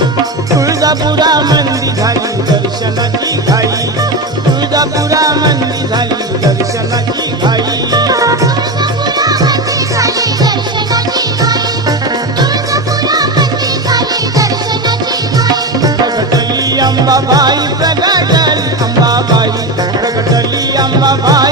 तुळजापुरामंदी झाली दर्शनाची घाई, तुळजापुरामंदी झाली दर्शनाची घाई. प्रगटली अंबाबाई, प्रगटली अंबाबाई, प्रगटली अंबाबाई.